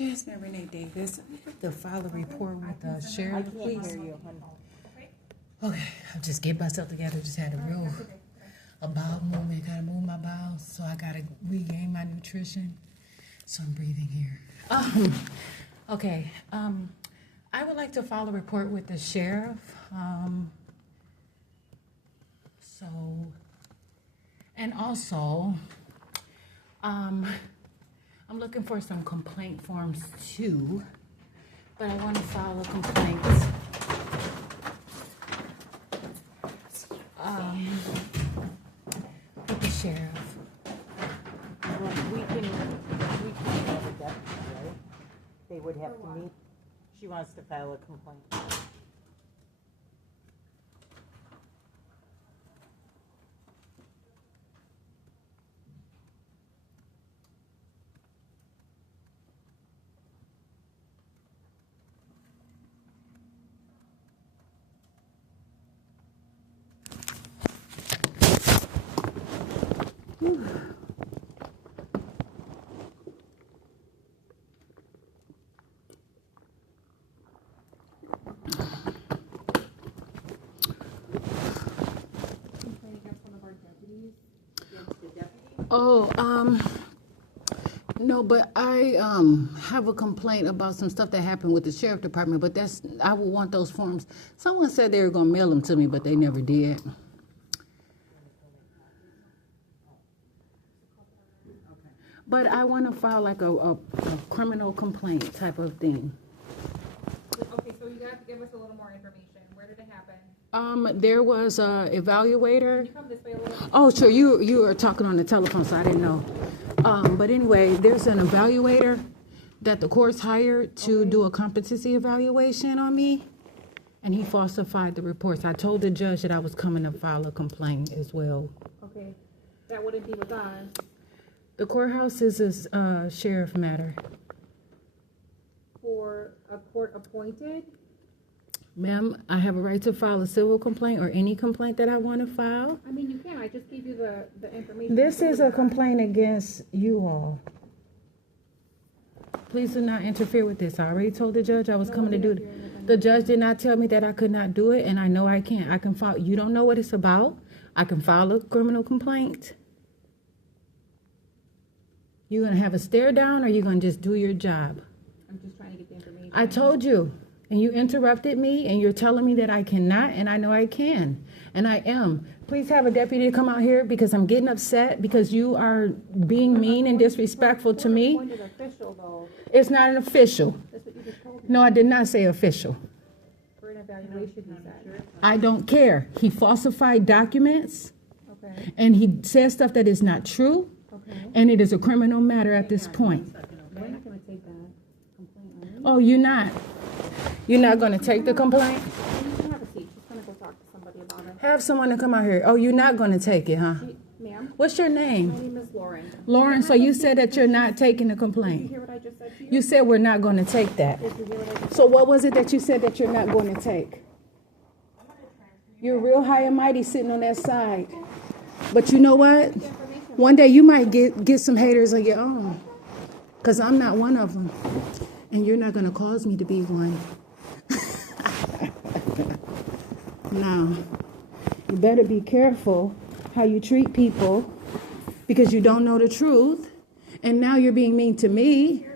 Jasmine Renee Davis. I'd like to file a report with the sheriff, please. Okay, I'll just get myself together. Just had a bowel movement. Gotta move my bowels, so I gotta regain my nutrition. So I'm breathing here. Okay. I would like to file a report with the sheriff. And also, I'm looking for some complaint forms too, but I want to file a complaint. With the sheriff. Well, we can have a deputy, right? They would have to meet. She wants to file a complaint. No, but I have a complaint about some stuff that happened with the sheriff department, but I would want those forms. Someone said they were gonna mail them to me, but they never did. But I want to file like a criminal complaint type of thing. Okay, so you have to give us a little more information. Where did it happen? There was a evaluator. Can you come this way a little? Oh, sure. You were talking on the telephone, so I didn't know. But anyway, there's an evaluator that the court's hired to do a competency evaluation on me, and he falsified the reports. I told the judge that I was coming to file a complaint as well. Okay, that wouldn't be with us. The courthouse is a sheriff matter. For a court appointed? Ma'am, I have a right to file a civil complaint or any complaint that I want to file. I mean, you can. I just gave you the information. This is a complaint against you all. Please do not interfere with this. I already told the judge I was coming to do it. The judge did not tell me that I could not do it, and I know I can't. I can file. You don't know what it's about. I can file a criminal complaint. You gonna have a stare down, or you gonna just do your job? I'm just trying to get the information. I told you, and you interrupted me, and you're telling me that I cannot, and I know I can, and I am. Please have a deputy to come out here because I'm getting upset because you are being mean and disrespectful to me. Appointed official, though. It's not an official. That's what you just told me. No, I did not say official. For an evaluation, he said. I don't care. He falsified documents, Okay, and he says stuff that is not true, okay. and it is a criminal matter at this point. We're not gonna take that complaint, are we? Oh, you're not? You're not going to take the complaint? You can have a seat. She's gonna go talk to somebody about it. Have someone to come out here. Oh, you're not going to take it, huh? Ma'am, What's your my name? name is Lauren. Lauren, so you said that you're not taking the Did you complaint. hear what I just said to you? You said we're not going to take that. Did you hear what I just So what was it that you said that you're not going to take? You're real high and mighty sitting on that side. But you know what? One day you might get some haters on your own. Because I'm not one of them. And you're not going to cause me to be one. Now, you better be careful how you treat people because you don't know the truth. And now you're being mean to me.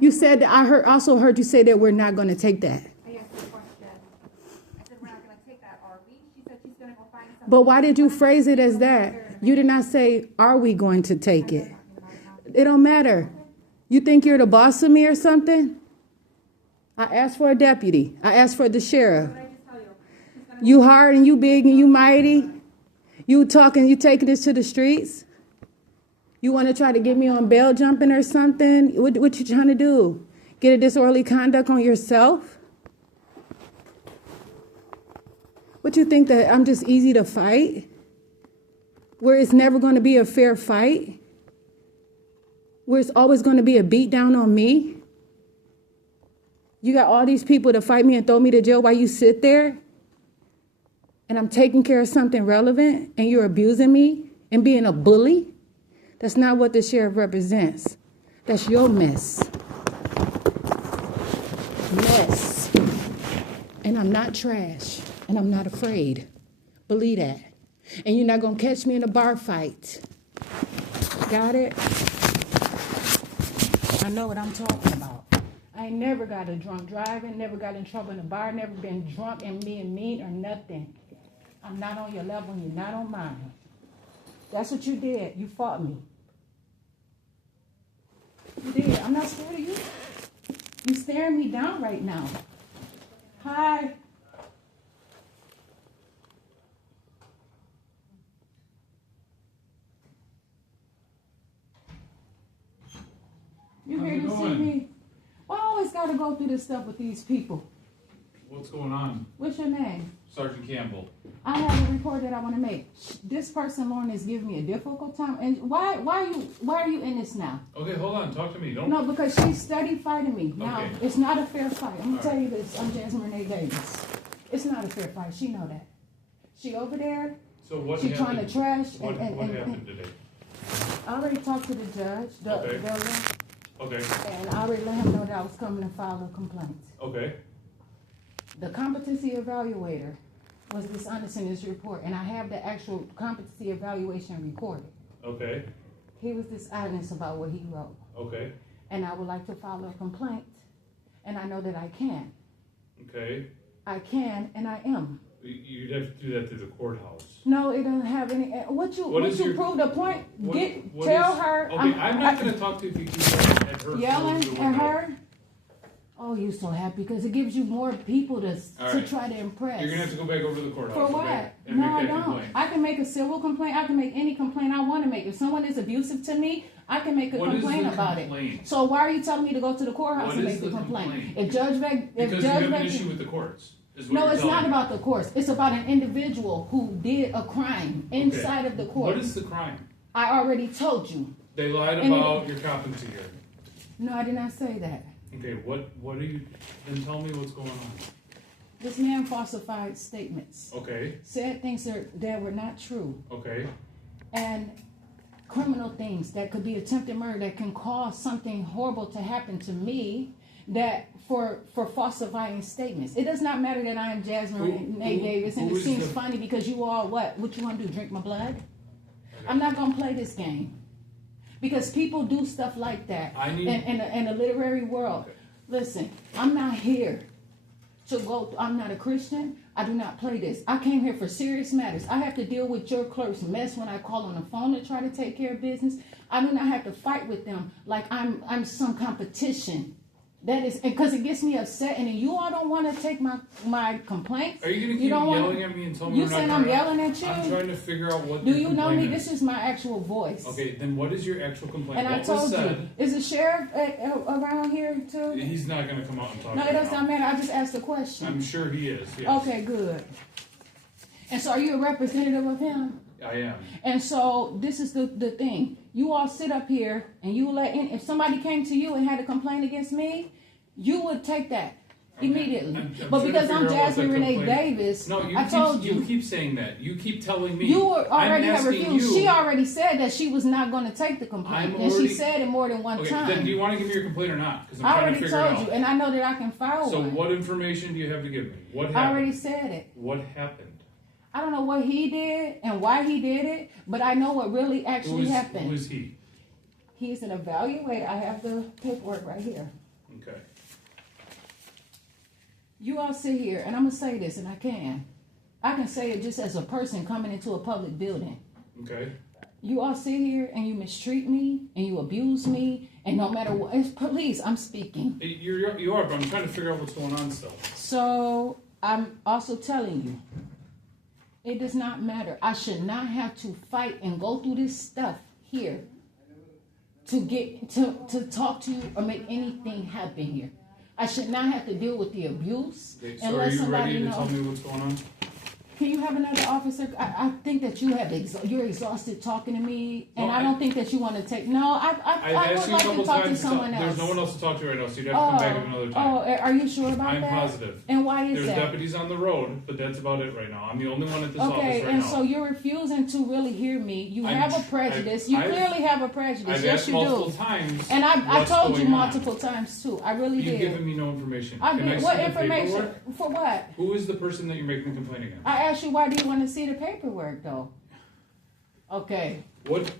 You said that also heard you say that we're not going to take that. I asked you a question. I said, we're not gonna take that, are we? She said she's gonna go find somebody. But why did you phrase it as that? You did not say, are we going to take it? It don't matter. You think you're the boss of me or something? I asked for a deputy. I asked for the sheriff. What did I just tell you? She's gonna You hard and you big and you mighty. You talking, you taking this to the streets? You want to try to get me on bail jumping or something? What you trying to do? Get a disorderly conduct on yourself? What you think that I'm just easy to fight? Where it's never going to be a fair fight? Where it's always going to be a beat down on me? You got all these people to fight me and throw me to jail while you sit there? And I'm taking care of something relevant and you're abusing me and being a bully? That's not what the sheriff represents. That's your mess. I'm not trash, and I'm not afraid. Believe that. And you're not going to catch me in a bar fight. Got it? I know what I'm talking about. I ain't never got a drunk driving, never got in trouble in a bar, never been drunk and being mean or nothing. I'm not on your level and you're not on mine. That's what you did. You fought me. You did. I'm not scared of you. You staring me down right now. Hi. You How's here it to see going? me? Well, I always got to go through this stuff with these people. What's going on? What's your name? Sergeant Campbell. I have a report that I want to make. This person, Lauren, is giving me a difficult time. And why are you in this now? Okay, hold on. Talk to me. Don't. No, because she's steady fighting me. Now, Okay. it's not a fair fight. I'm gonna All tell you this. I'm Jasmine Renee Davis. It's not a fair fight. She know that. She over there. So what She happened? trying to trash. What happened today? I already talked to the judge. Okay. Okay. And I already let him know that I was coming to file a complaint. Okay. The competency evaluator was dishonest in his report, and I have the actual competency evaluation recorded. Okay. He was dishonest about what he wrote, Okay. and I would like to file a complaint, and I know that I can. Okay. I can, and I am. You'd have to do that through the courthouse. No, it doesn't have any. What is you your- prove the point? What- what Tell is- her. Okay, I'm not going to talk to you if you keep at her. yelling through the at window. her. Oh, you're so happy because it gives you more people to All right. try to impress. You're going to have to go back over to the courthouse. For what? Okay? And No, make I that don't. complaint. I can make a civil complaint. I can make any complaint I want to make. If someone is abusive to me, I can make a What is complaint the about complaint? it. So why are you telling me to go to the courthouse What and is make the the complaint? complaint? If Judge Beck, if Because you Judge have an Beck, issue with the courts. Is what no, you're it's telling not me. about the courts. It's about an individual who did a crime inside of the court. What is the crime? I already told you. They lied And about your competency hearing. No, I did not say that. Okay, what do you, then tell me what's going on. This man falsified statements, Okay, said things that were not true, okay, and criminal things that could be attempted murder that can cause something horrible to happen to me. That for falsifying statements. It does not matter that I am Jasmine Renee Davis, and who it is seems the- funny because you all what you want to do? Drink my blood? I'm not gonna play this game because people do stuff like that I need- in a literary world. Okay. Listen, I'm not here to go. I'm not a Christian. I do not play this. I came here for serious matters. I have to deal with your clerk's mess when I call on the phone to try to take care of business. I do not have to fight with them like I'm some competition. That is because it gets me upset, and you all don't want to take my complaints. Are you gonna keep don't wanna- yelling at me and tell me You we're not saying gonna- I'm yelling at you? I'm trying to figure out what Do your you know me? complaint This is my actual voice. Okay, then what is your actual complaint? And I What was told you, said? is the sheriff around here too? He's not gonna come out and talk No, to it you does now. not matter. I just asked a question. I'm sure he is, yes. Okay, good. And so, are you a representative of him? I am. And so, this is the thing. You all sit up here and you let in. If somebody came to you and had a complaint against me, you would take that immediately. I'm But trying to because I'm figure out what Jasmine the Renee complaint- Davis, No, I told you keep saying that. You keep telling me. You were already I'm have asking refused. you. She already said that she was not going to take the complaint, I'm and she already- said it more than one Okay, time. then do you want to give me your complaint or not? Because I'm I trying to already figure told it you, out. and I know that I can file So one. what information do you have to give me? What happened? I already said it. What happened? I don't know what he did and why he did it, but I know what really actually happened. Who is he? He's an evaluator. I have the paperwork right here. Okay. You all sit here, and I'm gonna say this, and I can say it just as a person coming into a public building. Okay. You all sit here and you mistreat me and you abuse me, and no matter what, it's police. I'm speaking. You are, but I'm trying to figure out what's going on still. So I'm also telling you, it does not matter. I should not have to fight and go through this stuff here to get to talk to you or make anything happen here. I should not have to deal with the abuse Okay, so are unless you somebody ready to knows. tell me what's going on? Can you have another officer? I think that you have you're exhausted talking to me, and No, I don't think that you want to take. No, I I've would asked you a like to couple talk to times. someone else. There's no one else to talk to right now, so you'd have to come back at another time. Are you sure about I'm that? positive. And why is There's that? deputies on the road, but that's about it right now. I'm the only one at this Okay, office right and now. so you're refusing to really hear me. You have a prejudice. You I've- clearly have a prejudice. I've Yes, asked you multiple do. times. And I what's told you going on. multiple times too. I really You've did. given me no information. I Can I did. see What the information? paperwork? For what? Who is the person that you're making a complaint against? I asked you, why do you want to see the paperwork though? Okay. What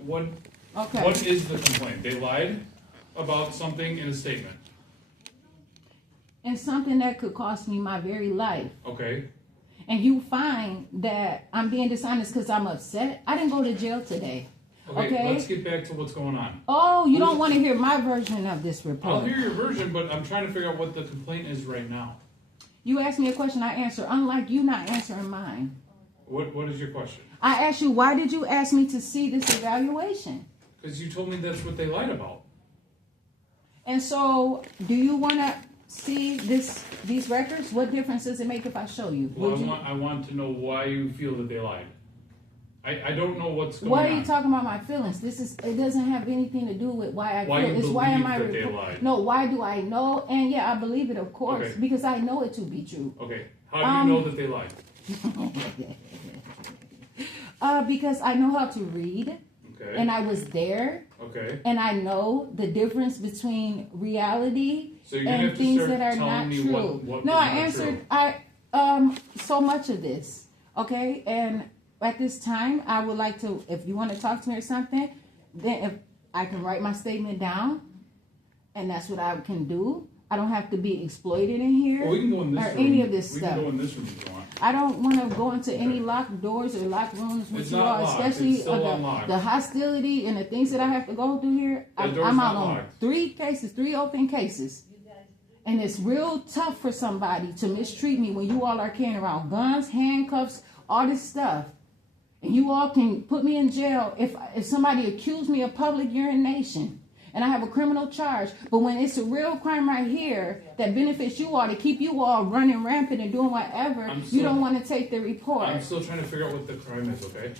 Okay. is the complaint? They lied about something in a statement. And something that could cost me my very life. Okay. And you find that I'm being dishonest because I'm upset. I didn't go to jail today. Okay. Let's get back to what's going on. Oh, you don't want to hear my version of this I'll report. hear your version, but I'm trying to figure out what the complaint is right now. You asked me a question, I answer. Unlike you not answering mine. What is your question? I asked you, why did you ask me to see this evaluation? Because you told me that's what they lied about. And so, do you want to see these records? What difference does it make if I show you? Well, Would you? I want to know why you feel that they lied. I don't know what's going Why on. are you talking about my feelings? It doesn't have anything to do with why I Why feel. you It's why am I believe that they lied. No, why do I know? And yeah, I believe it, of course, Okay. because I know it to be true. Okay. How do you know that they lied? Because I know how to read, Okay. and I was there, Okay. and I know the difference between reality So you're gonna and have to things start that are telling not me true. what No, is I not answered true. so much of this. Okay, and at this time, I would like to, if you want to talk to me or something, then if I can write my statement down, and that's what I can do. I don't have to be exploited in here Well, we can go in this or room. any of this we stuff. can go in this room if you want. I don't want to go into any locked doors or locked rooms with It's you not all, locked. especially It's still unlocked. the hostility and the things that I have to go through here. The door's I'm not out on locked. 3 open cases. And it's real tough for somebody to mistreat me when you all are carrying around guns, handcuffs, all this stuff. And you all can put me in jail if somebody accused me of public urination and I have a criminal charge. But when it's a real crime right here that benefits you all to keep you all running rampant and doing whatever, you don't want to take the report. I'm still trying to figure out what the crime is, okay?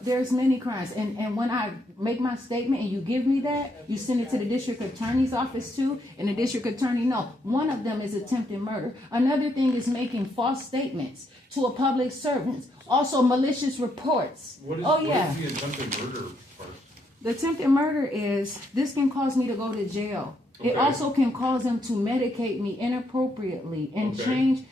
There's many crimes. And when I make my statement and you give me that, you send it to the district attorney's office too, and the district attorney, no, one of them is attempted murder. Another thing is making false statements to a public servant. Also malicious reports. What is What the attempted murder part? The attempted murder is, this can cause me to go to jail. It Okay. also can cause them to medicate me inappropriately and Okay. change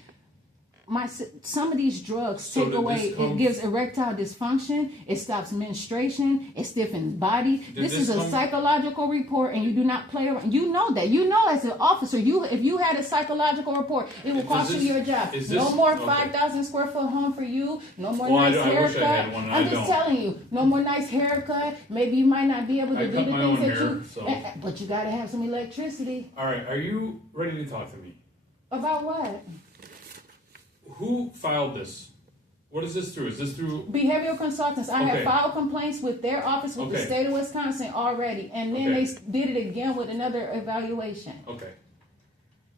some of these drugs So take did away, this come- it gives erectile dysfunction, it stops menstruation, it stiffens body. This this is a come- psychological report and you do not play around. You know that. You know as an officer, if you had a psychological report, it will Does cost you this- your job. is No this- more okay. 5,000 square foot home for you. No more Well, I nice wish I haircut. had one, and I'm I just don't. telling you, no more nice haircut. Maybe you might not be able to I do cut the my things own that hair, you. so- But you got to have some electricity. All right, are you ready to talk to me? About what? Who filed this? What is this through? Is this through? Behavioral consultants. I Okay. have filed complaints with their office with the Okay. state of Wisconsin already, and then Okay. they did it again with another evaluation. Okay.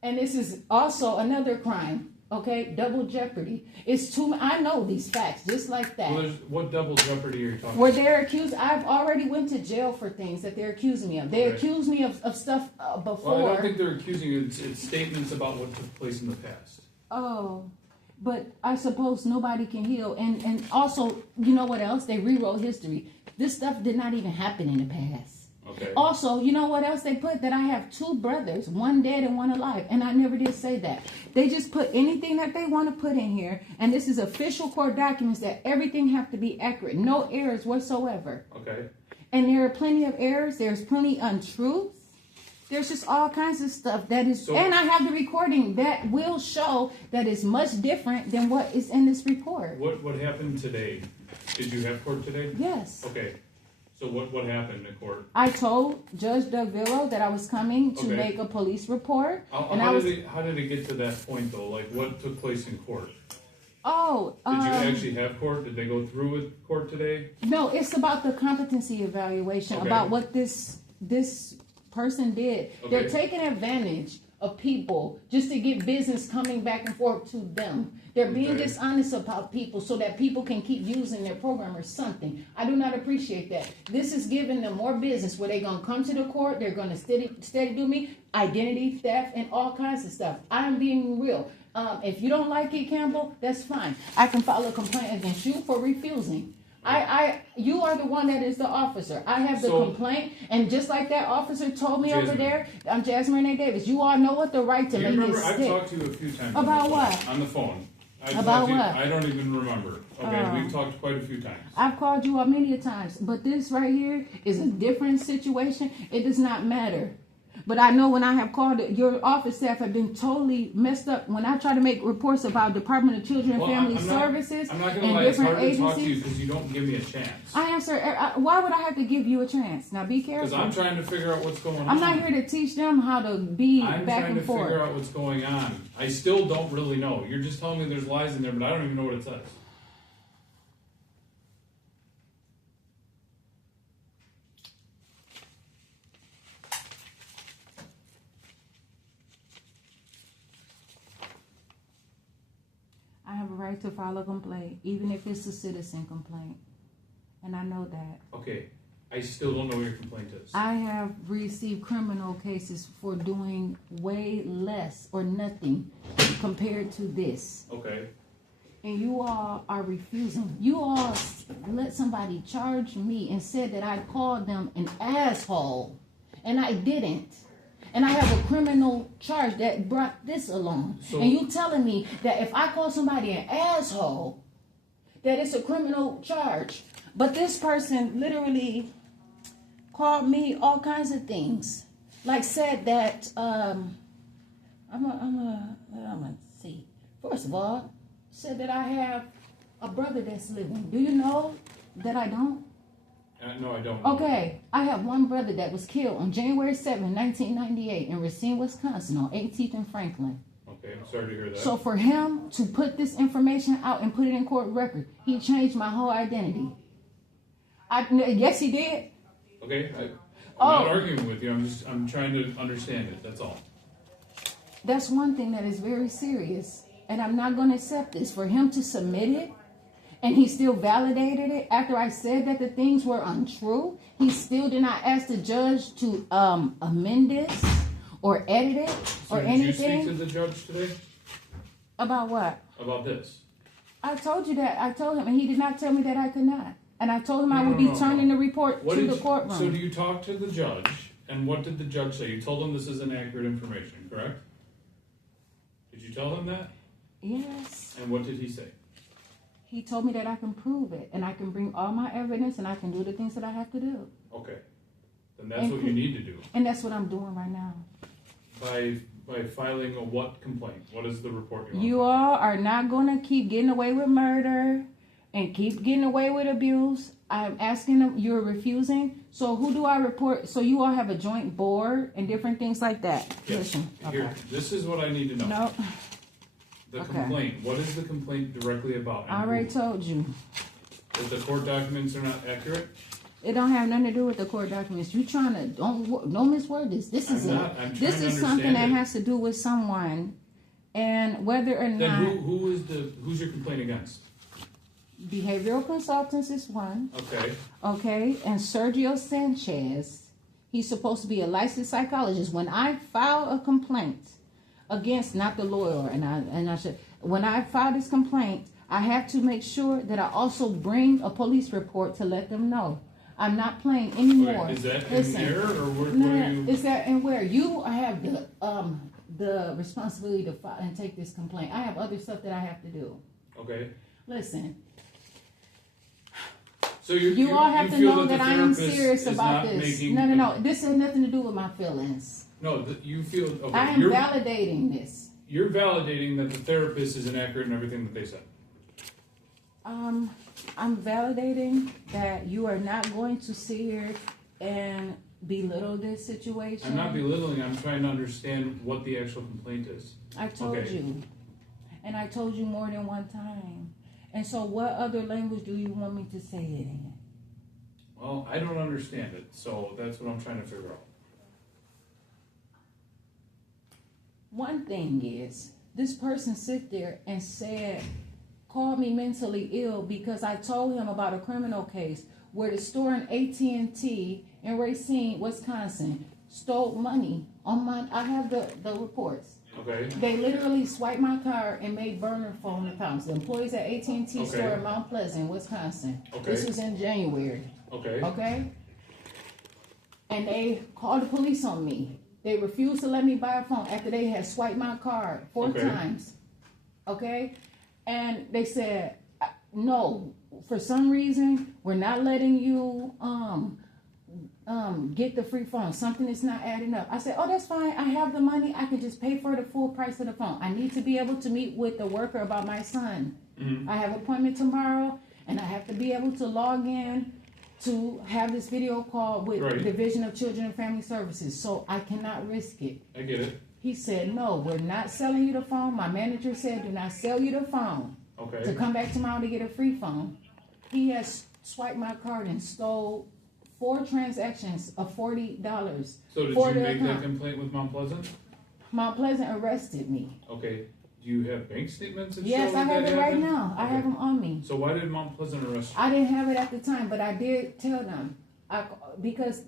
And this is also another crime. Okay, double jeopardy. It's too. I know these facts just like that. Well, what double jeopardy are you talking Where about? they're accused, I've already went to jail for things that they're accusing me of. They Okay. accused me of stuff before. Well, I don't think they're accusing you. It's statements about what took place in the past. Oh, but I suppose nobody can heal. And also, you know what else? They rewrote history. This stuff did not even happen in the past. Okay. Also, you know what else they put? That I have 2 brothers, one dead and one alive. And I never did say that. They just put anything that they want to put in here. And this is official court documents that everything have to be accurate. No errors whatsoever. Okay. And there are plenty of errors. There's plenty untruths. There's just all kinds of stuff that is, So- and I have the recording that will show that it's much different than what is in this report. What happened today? Did you have court today? Yes. Okay. So what happened in court? I told Judge Doug Villo that I was coming to Okay. make a police report. How, and how I was, did it get to that point though? Like what took place in court? oh, Did you actually have court? Did they go through with court today? no, it's about the competency evaluation, Okay. about what this person did. They're Okay. taking advantage of people just to get business coming back and forth to them. They're being Okay. dishonest about people so that people can keep using their program or something. I do not appreciate that. This is giving them more business where they're going to come to the court. They're going to steady do me, identity theft and all kinds of stuff. I'm being real. If you don't like it, Campbell, that's fine. I can file a complaint against you for refusing. You are the one that is the officer. I have the So- complaint, and just like that officer told me over Jasmine. there, I'm Jasmine Renee Davis. You all know what the right to Do you make remember, it I've stick. talked to you a few times. About on the phone. what? On the phone. I've About talked to you- what? I don't even remember. Okay, Oh. we've talked quite a few times. I've called you up many a times, but this right here is a different situation. It does not matter. But I know when I have called it, your office staff have been totally messed up. When I try to make reports about Department of Children and Well, Family I'm not- Services I'm not gonna and lie, it's different hard to talk to you agencies, because you don't give me a chance. I answer. Why would I have to give you a chance? Now be Because careful. I'm trying to figure out what's going on. I'm not here to teach them how to be I'm back trying and to forth. figure out what's going on. I still don't really know. You're just telling me there's lies in there, but I don't even know what it says. I have a right to file a complaint, even if it's a citizen complaint. And I know that. Okay, I still don't know what your complaint is. I have received criminal cases for doing way less or nothing compared to this. Okay, And you all are refusing. You all let somebody charge me and said that I called them an asshole. And I didn't. And I have a criminal charge that brought this along. So- and you telling me that if I call somebody an asshole, that it's a criminal charge. But this person literally called me all kinds of things. Like said that I'm gonna see. First of all, said that I have a brother that's living. Do you know that I don't? no, I don't know. Okay, I have one brother that was killed on January 7, 1998 in Racine, Wisconsin on 18th and Franklin. Okay, I'm sorry to hear that. So for him to put this information out and put it in court record, he changed my whole identity. Yes, he did. Okay, I'm Oh. not arguing with you. I'm trying to understand it. That's all. That's one thing that is very serious. And I'm not going to accept this. For him to submit it, and he still validated it after I said that the things were untrue, he still did not ask the judge to amend this or edit it So or did you speak anything. to the judge today About what? about this? I told you that. I told him, and he did not tell me that I could not. And I told him I would No, be no, turning no. the report What to did the you- courtroom. So do you talk to the judge, and what did the judge say? You told him this is inaccurate information, correct? Did you tell him that? Yes. And what did he say? He told me that I can prove it, and I can bring all my evidence, and I can do the things that I have to do. Okay, then that's what you need to do. And that's what I'm doing right now. By filing a what complaint? What is the report you want? You all are not going to keep getting away with murder and keep getting away with abuse. I'm asking them, you're refusing. So who do I report? So you all have a joint board and different things like that. Yes. Listen. Here, this is what I need to know. No, The Okay. complaint. What is the complaint directly about? I already told you. That the court documents are not accurate? It don't have nothing to do with the court documents. You trying to don't misword this. This is I'm not. I'm this trying to is something that understand it. has to do with someone, and whether or Then not who's your complaint against? behavioral consultants is one. Okay. Okay, and Sergio Sanchez, he's supposed to be a licensed psychologist. When I file a complaint against not the lawyer, and I should, when I file this complaint, I have to make sure that I also bring a police report to let them know. I'm not playing anymore. Okay. Is that Listen, in there, or what no, are you? is that and where you have the responsibility to file and take this complaint. I have other stuff that I have to do. Okay. Listen, So you all have to feel know the that I am therapist serious is about not this. making- No. This has nothing to do with my feelings. No, you feel okay. I am validating this. You're validating that the therapist is inaccurate in everything that they said. I'm validating that you are not going to sit here and belittle this situation. I'm not belittling. I'm trying to understand what the actual complaint is. I told Okay. you. And I told you more than one time. And so what other language do you want me to say it in? Well, I don't understand it, so that's what I'm trying to figure out. One thing is, this person sit there and said, called me mentally ill because I told him about a criminal case where the store in AT&T in Racine, Wisconsin, stole money on my. I have the reports. Okay, They literally swiped my card and made burner phone accounts. The employees at AT&T Okay. store in Mount Pleasant, Wisconsin. Okay. This was in January. okay, Okay? And they called the police on me. They refused to let me buy a phone after they had swiped my card 4 Okay. times. Okay? And they said, no, for some reason, we're not letting you get the free phone. Something is not adding up. I said, oh, that's fine. I have the money. I can just pay for the full price of the phone. I need to be able to meet with the worker about my son. Mhm. I have an appointment tomorrow, and I have to be able to log in to have this video call with Right. Division of Children and Family Services. So I cannot risk it. I get it, He said, no, we're not selling you the phone. My manager said, do not sell you the phone. To okay, come back tomorrow to get a free phone. He has swiped my card and stole 4 transactions of $40. so did for you the make that account. complaint with Mount Pleasant? Mount Pleasant arrested me. Okay, do you have bank statements that Yes, show I have that it right happened? now. I Okay. have them on me. So why did Mount Pleasant arrest you? I didn't have it at the time, but I did tell them. Because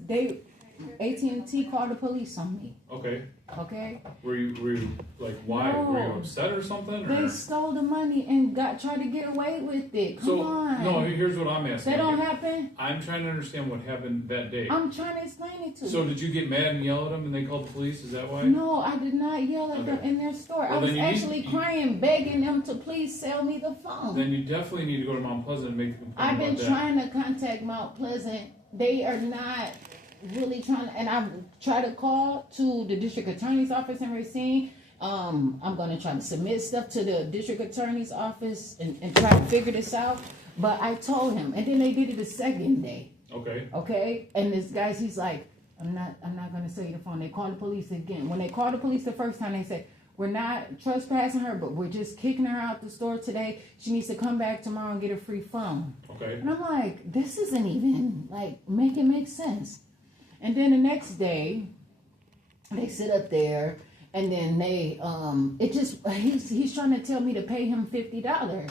AT&T called the police on me. Okay, Okay? were you like, why, were you No. upset or something, They or? stole the money and tried to get away with it. Come So, on. no, here's what I'm asking. That don't you. happen. I'm trying to understand what happened that day. I'm trying to explain it to you. So did you get mad and yell at them and they called the police, is that why? No, I did not yell at them Okay. in their store. Well, I was then you need- actually crying, begging them to please sell me the phone. Then you definitely need to go to Mount Pleasant and make a complaint I've been about that. trying to contact Mount Pleasant. They are not really trying, and I've tried to call to the district attorney's office in Racine. I'm gonna try to submit stuff to the district attorney's office and try to figure this out. But I told him, and then they did it the second day. Okay, Okay, and this guy's, he's like, I'm not gonna sell you the phone. They called the police again. When they called the police the first time, they said, we're not trespassing her, but we're just kicking her out the store today. She needs to come back tomorrow and get a free phone. okay, And I'm like, this isn't even like make it make sense. And then the next day, they sit up there, and then they he's trying to tell me to pay him $50.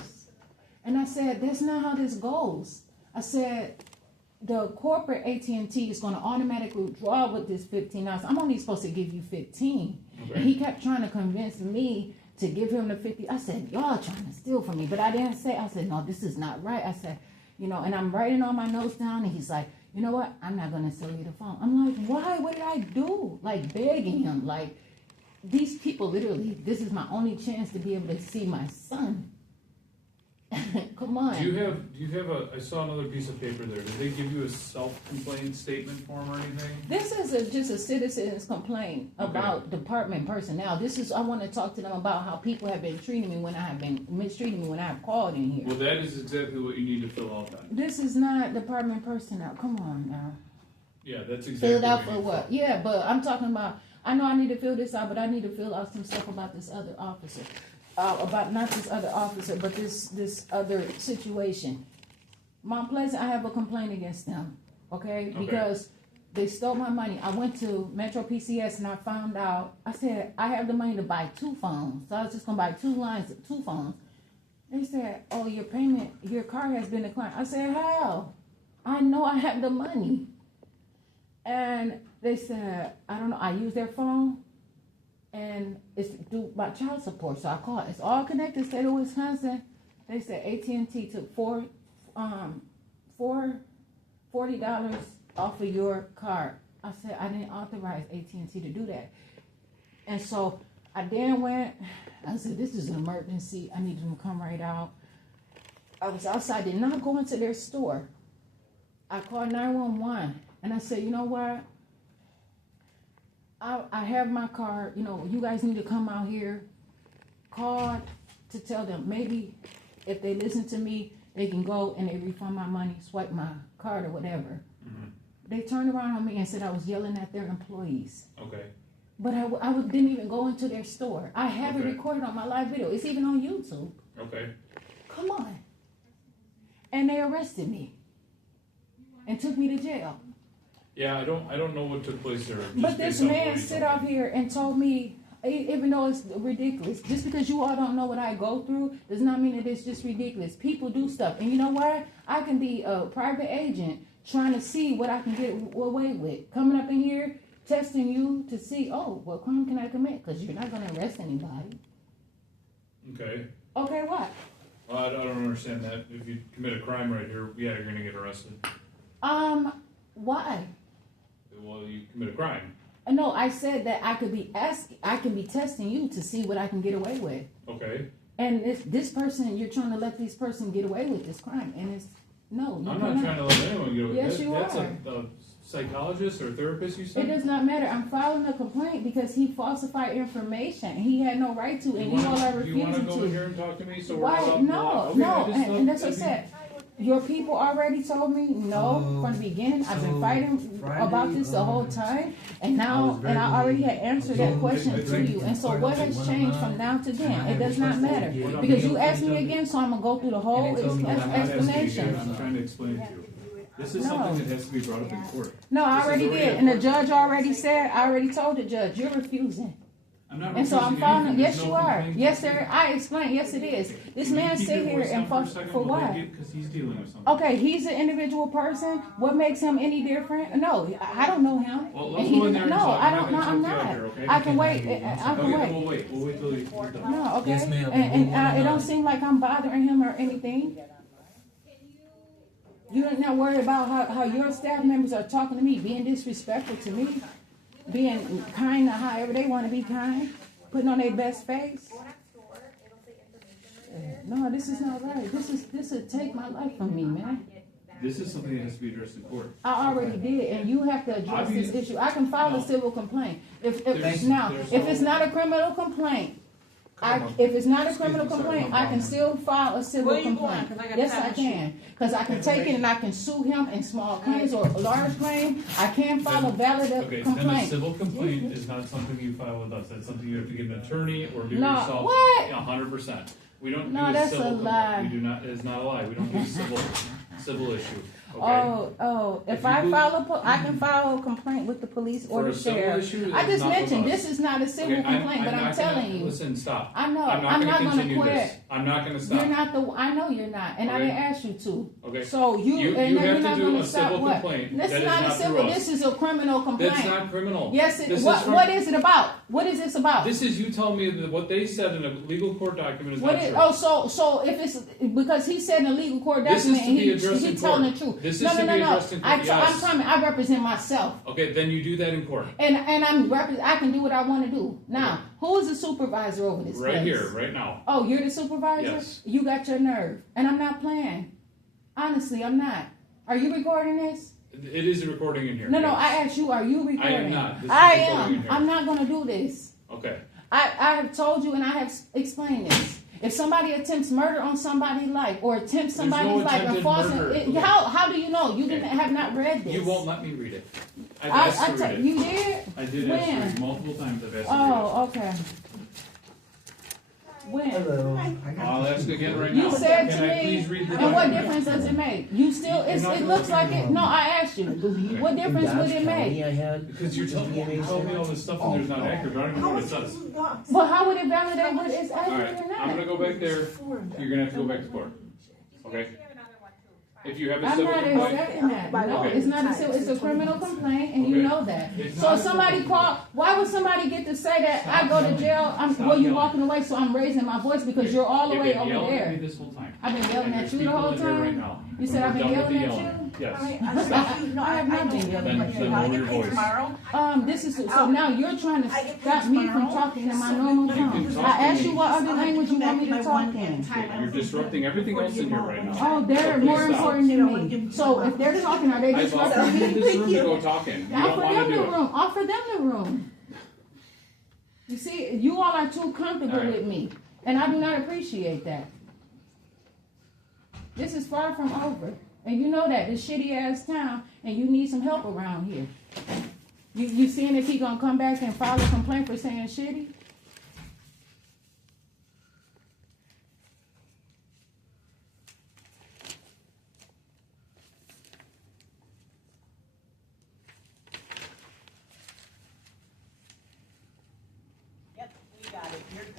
And I said, that's not how this goes. I said, the corporate AT&T is going to automatically withdraw with this $15. I'm only supposed to give you $15. Okay. And he kept trying to convince me to give him the $50. I said, y'all trying to steal from me. But I didn't say, I said, no, this is not right. I said, and I'm writing all my notes down, and he's like, you know what? I'm not going to sell you the phone. I'm like, why? What did I do? Like begging him. Like, these people literally, this is my only chance to be able to see my son. Come on. do you have I saw another piece of paper there, did they give you a self-complaint statement form or anything? This is just a citizen's complaint about department personnel. I want to talk to them about how people have been treating me when I have been mistreating me when I have called in here. Well, that is exactly what you need to fill out then. This is not department personnel. Come on now. Yeah, that's exactly. Fill it out you for need to what? Yeah, but I'm talking about, I know I need to fill this out, but I need to fill out some stuff about this other officer. About not this other officer, but this other situation. Mount Pleasant, I have a complaint against them, okay? Because they stole my money. I went to Metro PCS and I found out, I said, I have the money to buy 2 phones. So I was just gonna buy 2 phones. They said, oh, your card has been declined. I said, how? I know I have the money. And they said, I don't know, I use their phone. And it's due by child support, so I called. It's all connected, state of Wisconsin. They said AT&T took $40 off of your card. I said I didn't authorize AT&T to do that, and so I then went. I said this is an emergency. I need them to come right out. I was outside, did not go into their store. I called 911, and I said, you know what? I have my card, you guys need to come out here. Called to tell them maybe if they listen to me, they can go and they refund my money, swipe my card or whatever. Mm-hmm. They turned around on me and said I was yelling at their employees. Okay. But I didn't even go into their store. I have it Okay. recorded on my live video. It's even on YouTube. Okay. Come on. And they arrested me and took me to jail. Yeah, I don't know what took place there. just But this based on what man you sit told up me. here and told me even though it's ridiculous, just because you all don't know what I go through does not mean that it's just ridiculous. People do stuff, and you know what? I can be a private agent trying to see what I can get away with. Coming up in here, testing you to see, oh, what crime can I commit? Because you're not going to arrest anybody. Okay. Okay, what? Well, I don't understand that. If you commit a crime right here, yeah, you're gonna get arrested. Why? Well, you commit a crime. No, I said that I can be testing you to see what I can get away with. Okay. And if this person, you're trying to let this person get away with this crime, and it's no. I'm not trying to let anyone get away with Yes, that. you That's are. a psychologist or therapist, you said? It does not matter. I'm filing a complaint because he falsified information. He had no right to, and you all are You want to refusing go over to. here and talk to me? So we're Why? allowed- No, okay, no, I just and that's what I if you- said. Your people already told me no from the beginning. I've been fighting about this the whole time, and now, and I already had answered that question to you. And so, what has changed from now to then? It does not matter because you asked me again, so I'm gonna go through the whole I'm not asking you again, explanation. I'm trying to explain to you. This is No. something that has to be brought up in court. No, I This is already already did, a and the court- judge already said. I already told the judge you're refusing. I'm not And so I'm refusing filing. anything. Yes, There's you no are. complaint. Yes, sir. I explained. Yes, it is. This Can you man keep sit your here voice and down for a fuck second for while they what? get- Because he's dealing with something. Okay, he's an individual person. What makes him any different? No, I don't know him. Well, And let's he go in didn't- there and no, talk. I I'm don't. No, not I'm gonna talk to you not. out here, okay? I can wait. I can Okay, wait. we'll wait. We'll wait till he's done. No, okay. Yes, ma'am. And We'll it don't wait. seem like I'm bothering him or anything. You're not worried about how your staff members are talking to me, being disrespectful to me, being kind to however they want to be kind, putting on their best face. No, this is not right. This would take my life from me, man. This is something that has to be addressed in court. I already did, and you have to address this Obvious- issue. I can file No. a civil complaint. If There's- if there's it's no- not a criminal complaint, Come on. if it's not a criminal me, sir. complaint, I can still file a civil Where you going? complaint. 'Cause I got Yes, time I to shoot. can, because I can take it and I can sue him in small claims or large claim. I can file a valid Okay, then a complaint. civil complaint is not something you file with us. That's something you have to get an attorney or do No, yourself. what? 100%. We don't No, do a that's civil a complaint. lie. We do not, it's not a lie. We don't do civil issue. Okay? Oh, If if you I move- file I can file a complaint with the police or For the a civil sheriff. issue, I it's just not with mentioned, us. this is not a civil Okay, complaint, but I'm not gonna- telling you. Listen, stop. I know, I'm I'm not gonna gonna continue quit. this. I'm not gonna stop. You're not I know you're not, and I Okay. didn't ask you to. Okay. So You and have then you're to not do gonna a stop civil what? complaint. This That is is not a not civil, through us. this is a criminal complaint. That's not criminal. Yes, This is what is it about? What is this about? This is you telling me that what they said in a legal court document is What not is, true. so if it's because he said in a legal court This is document to and be addressed in he telling court. the truth. This is no, to be no. addressed in court, I'm yes. coming. I represent myself. Okay, then you do that in court. And I can do what I want to do. Now, who is the supervisor over this Right place? here, right now. Oh, you're the supervisor? Yes. You got your nerve. And I'm not playing. Honestly, I'm not. Are you recording this? It is a recording in here. No, yes. I asked you, are you recording? not. This is I recording in am. here. I'm not going to do this. Okay. I have told you and I have explained this. If somebody attempts murder on somebody's life or attempts There's no somebody's life and attempted false, murder. Okay. how do you know? You didn't Okay. have not read this. You won't let me read it. I've asked to read it. You did? I did When? ask to read it multiple times. I've asked to Oh, okay. When? Hello. read it. I'll ask again right You now. said Can to I me, please read the and what document? difference does it make? You still, You're not it looks like looking it. No, I asked you. What difference would it make? I had. Because you're telling me all this stuff and there's not accurate. I don't even know what it says. Well, how would it validate what is All accurate right, or I'm gonna not? go back there. You're gonna have to go back to court. Okay? We have another one too. If you have a I'm civil not complaint. accepting that. No, Okay. it's not a civil, it's a criminal complaint, and you Okay. know that. It's So not if a somebody criminal call, why would somebody get to say that I go to jail? Stop Well, you yelling. walking away, so I'm raising my voice because you're all the You've way been over yelling at me there. this whole time. I've been yelling And at there's you the people whole in here right time. now. You said We're I've been done with the yelling at you? Yes. I have not been yelling Then- at then you. lower your voice. This is so now you're trying to stop me from talking in my normal You can tone. talk I to asked me. you what other language you want me to talk in. You're disrupting everything else in here right now. Oh, they're So more please stop. important than me. So if they're talking, are they I've offered disrupting you me? this room to go talking. You don't Offer wanna them do the it. room. Offer them the room. You see, you all are too comfortable All right. with me, and I do not appreciate that. This is far from over, and you know that this shitty ass town, and you need some help around here. You seeing if he gonna come back and file a complaint for saying shitty?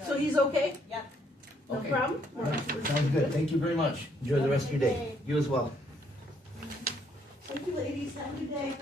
So he's okay? Yep. No Okay. problem? Sounds good. Thank you very much. Enjoy the rest of your day. You as well. Thank you, ladies. Have a good day.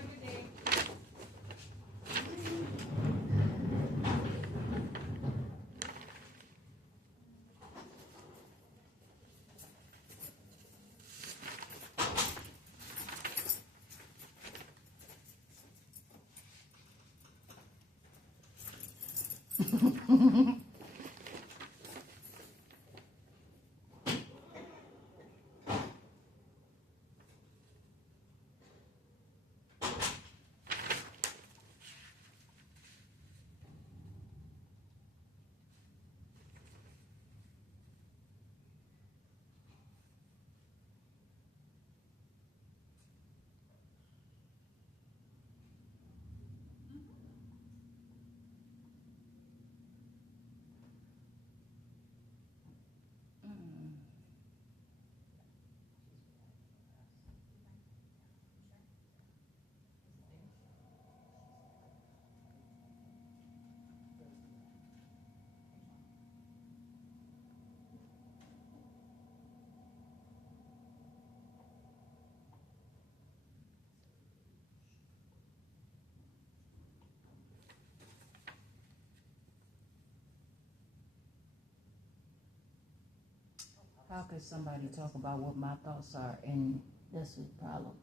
How could somebody talk about what my thoughts are and that's the problem?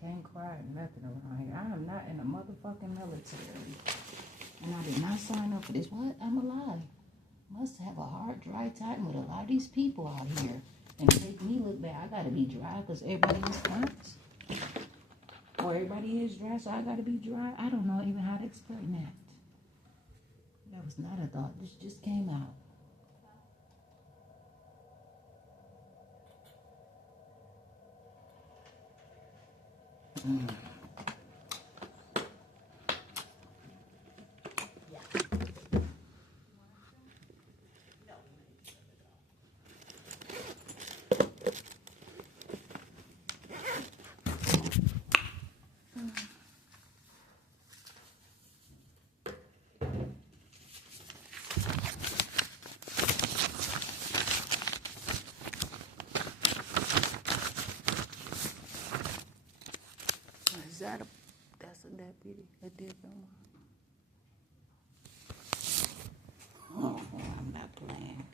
Can't cry or nothing around here. I am not in the motherfucking military. And I did not sign up for this. What? I'm alive. Must have a hard, dry time with a lot of these people out here. And to make me look bad, I gotta be dry because everybody is hot. Or everybody is dry, so I gotta be dry. I don't know even how to explain that. That was not a thought. This just came out. That's a deputy, a different one. Oh, I'm not playing.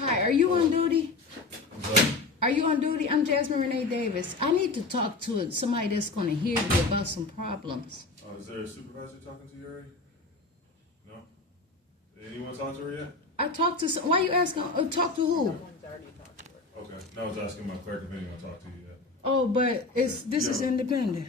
Hi, are you on duty? Are you on duty? I'm Jasmine Renee Davis. I need to talk to somebody that's going to hear me about some problems. Is there a supervisor talking to you already? No? Did anyone talk to her yet? I talked to some. Why you asking? Talk to who? Okay. No, I was asking my clerk if anyone talked to you yet. Oh, but this is independent.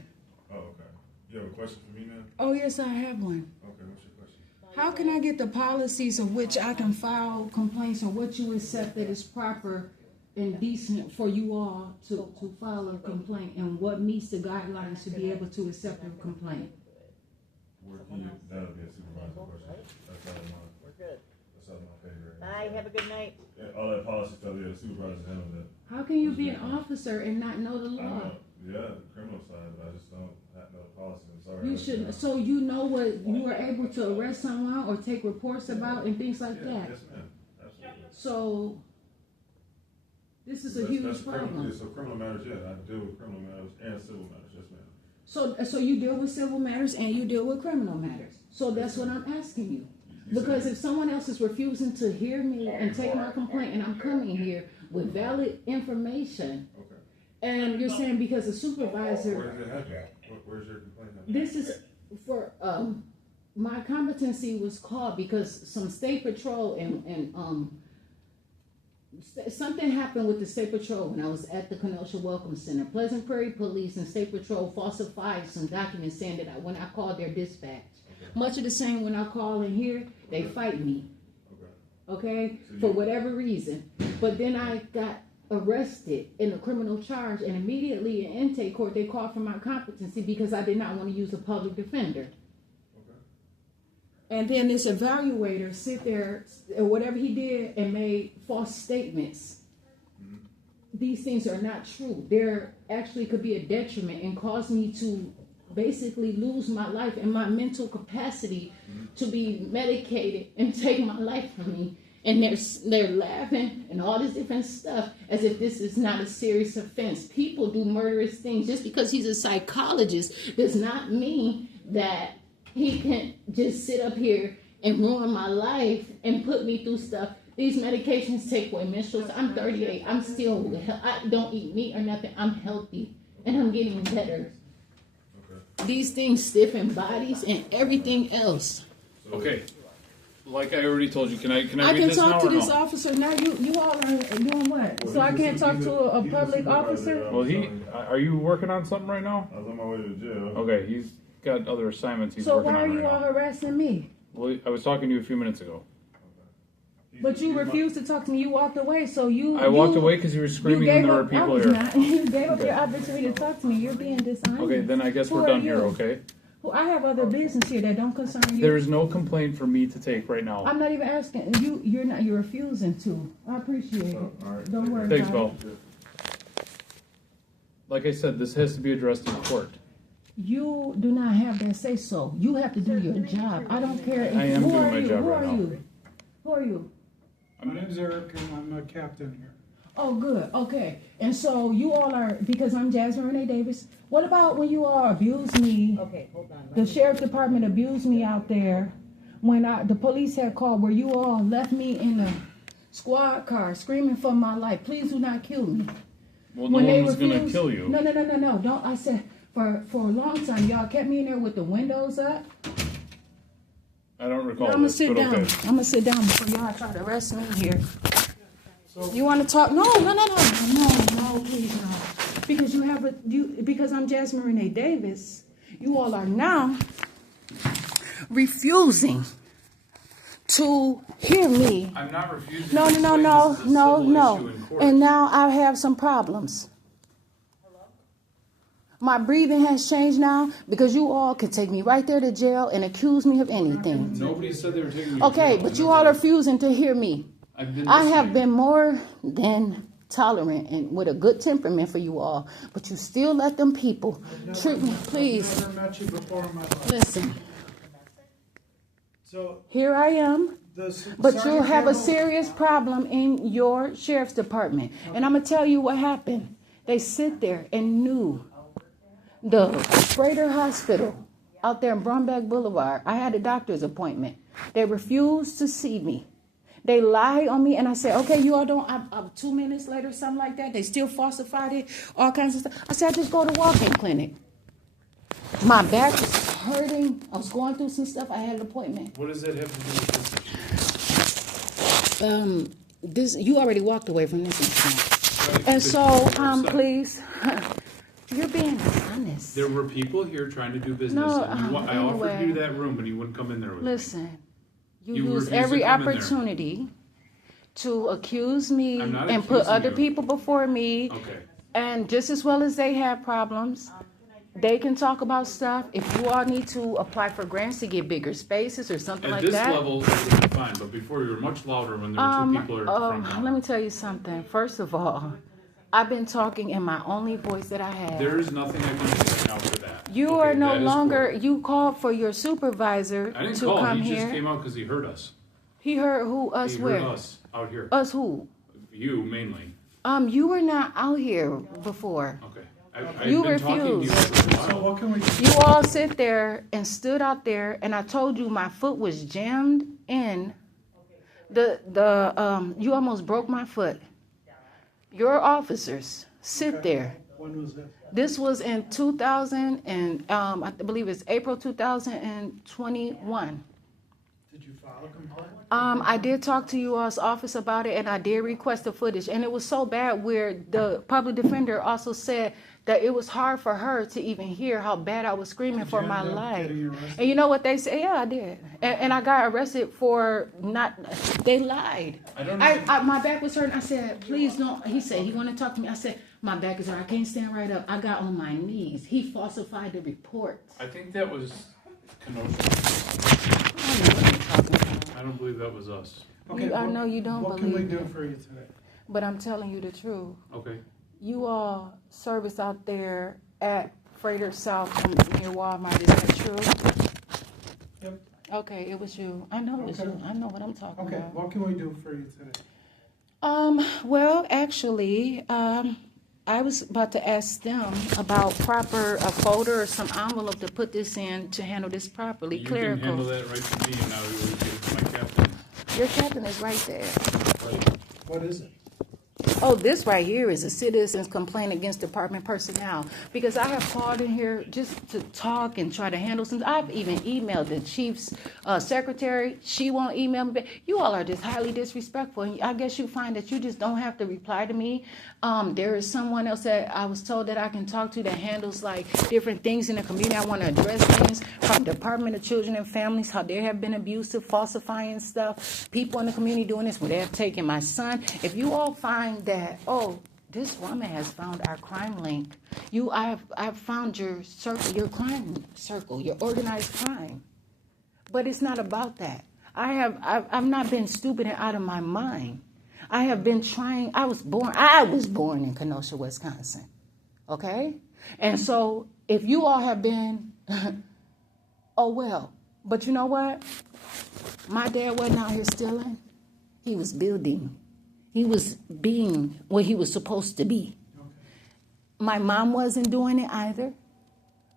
Oh, okay. You have a question for me now? Oh, yes, I have one. Okay, what's your question? How can I get the policies of which I can file complaints or what you accept that is proper and decent for you all to file a complaint and what meets the guidelines to be able to accept a complaint? That'll be a supervisor question. That's out of my, that's out of my favor. Bye, have a good night. Yeah, all that policy stuff, yeah, the supervisor handled that. How can you be an officer and not know the I law? know, yeah, the criminal side, but I just don't have no policy. I'm sorry. You should, so you know what you are able to arrest someone or take reports about and things like Yeah, that. yes, ma'am. Absolutely. So This is a That's- huge that's criminal- problem. yeah, so criminal matters, yeah, I deal with criminal matters and civil matters, yes, ma'am. So you deal with civil matters and you deal with criminal matters. So that's what I'm asking you. Because if someone else is refusing to hear me and take my complaint, and I'm coming here with valid information, Okay. and you're saying because a Where supervisor, does it happen? Where's your complaint happen? this is for my competency was called because some state patrol and something happened with the state patrol when I was at the Kenosha Welcome Center. Pleasant Prairie Police and state patrol falsified some documents saying that when I called their dispatch. Much of the same when I call in here, they fight me. Okay? For whatever reason. But then I got arrested in a criminal charge, and immediately in intake court they called for my competency because I did not want to use a public defender. And then this evaluator sit there, or whatever he did, and made false statements. These things are not true. There actually could be a detriment and cause me to basically lose my life and my mental capacity to be medicated and take my life from me. And they're laughing and all this different stuff as if this is not a serious offense. People do murderous things. Just because he's a psychologist does not mean that he can just sit up here and ruin my life and put me through stuff. These medications take away menstruals. I'm 38. I don't eat meat or nothing. I'm healthy and I'm getting better. These things stiffen bodies and everything else. Okay. Like I already told you, can I I read can this now talk to or this no? officer now. You all are doing what? So I can't talk to a public officer? Well, are you working on something right now? I was on my way to the jail. Okay, he's got other assignments he's So working why on are you right all now. harassing me? Well, I was talking to you a few minutes ago. But you refused to talk to me. You walked away. So I walked away because you were screaming and there were people I was here. not. You gave up Okay. your opportunity to talk to me. You're being dishonest. Okay, then I guess Who we're are done here, you? okay? Well, I have other business here that don't concern you. There is no complaint for me to take right now. I'm not even asking you. You're refusing to. I appreciate it. All right. Don't worry Thanks, about Bill. it. Like I said, this has to be addressed in court. You do not have that say so. You have to do your job. I don't care. If, I am who doing are my you? job Who right are now. you? Who are you? My name's Eric and I'm a captain here. Oh, good. Okay. And so you all are, because I'm Jasmine Renee Davis. What about when you all abused me? Okay, hold on. The sheriff department abused me out there when the police had called, where you all left me in a squad car screaming for my life. Please do not kill me. Well, no When one they was going to refused- kill you. No. Don't. I said for a long time, y'all kept me in there with the windows up. I don't recall I'm gonna this, sit but down. okay. I'm gonna sit down before y'all try to arrest me here. You want to talk? No, please no. Because because I'm Jasmine Renee Davis. You all are now refusing to hear me. I'm not refusing. No. to explain this is a civil issue in court. And now I have some problems. My breathing has changed now because you all could take me right there to jail and accuse me of anything. Nobody said they were taking you to Okay, jail. but you all are refusing to hear me. I've been I have listening. been more than tolerant and with a good temperament for you all, but you still let them people treat me. Please, I've never met you before in my life. listen. So Here I am. the But you Sergeant have a General- serious problem in your sheriff's department. And I'm going to tell you what happened. They sit there and knew the Freighter Hospital out there in Brumback Boulevard. I had a doctor's appointment. They refused to see me. They lied on me, and I said, okay, you all don't, 2 minutes later, something like that. They still falsified it, all kinds of stuff. I said, I just go to walk-in clinic. My back was hurting. I was going through some stuff. I had an appointment. What does that have to do with this? This you already walked away from this incident. Right, And but so, you're upset. please, you're being honest. There were people here trying to do business. No, and you I offered anyway. you that room, but you wouldn't come in there with me. Listen, you You use refuse to every come in there. opportunity to accuse me I'm not and put accusing other you. people before me. Okay. And just as well as they have problems, they can talk about stuff. If you all need to apply for grants to get bigger spaces or something At like this that. level, it would be fine, but before you were much louder when there were two people in front of let you. me tell you something. First of all, I've been talking in my only voice that I have. There is nothing I can do right now for that. You Okay, are no that is longer. court. You called for your supervisor I didn't to call. come He just here. came out because he heard us. He heard who? Us He where? heard us out here. Us who? You mainly. You were not out here before. Okay. You I've been talking to you refused. for a So while. what can we do? You all sit there and stood out there, and I told you my foot was jammed in. You almost broke my foot. Your officers sit there. When was this? This was in 2000 and I believe it's April 2021. Did you file a complaint? I did talk to you all's office about it, and I did request the footage, and it was so bad where the public defender also said that it was hard for her to even hear how bad I was screaming for my end up life. getting arrested? And you know what they say? Yeah, I did, and I got arrested for not. They lied. I don't My back was hurting. I said, please don't. He said he wanted to talk to me. I said, my back is hurt. I can't stand right up. I got on my knees. He falsified the report. I think that was Kenosha. I don't know what you're talking about. I don't believe that was us. I know you don't What can we believe do it. for you today? But I'm telling you the truth. Okay. You all service out there at Freighter South near Walmart. Is that true? Yep. Okay, it was you. I know it was Okay. you. I know what I'm talking Okay, about. what can we do for you today? Well, actually, I was about to ask them about a folder or some envelope to put this in to handle this properly. You can handle Clerical. that right to me, and now we will give it to my captain. Your captain is right there. What is it? Oh, this right here is a citizen's complaint against department personnel. Because I have called in here just to talk and try to handle some. I've even emailed the chief's secretary. She won't email me back. You all are just highly disrespectful. And I guess you find that you just don't have to reply to me. There is someone else that I was told that I can talk to that handles like different things in the community. I want to address things from Department of Children and Families, how they have been abusive, falsifying stuff. People in the community doing this where they have taken my son. If you all find that, oh, this woman has found our crime link. I've found your circle, your crime circle, your organized crime. But it's not about that. I've not been stupid and out of my mind. I have been trying. I was born in Kenosha, Wisconsin. Okay? And so if you all have been, oh well. But you know what? My dad wasn't out here stealing. He was building. He was being what he was supposed to be. My mom wasn't doing it either.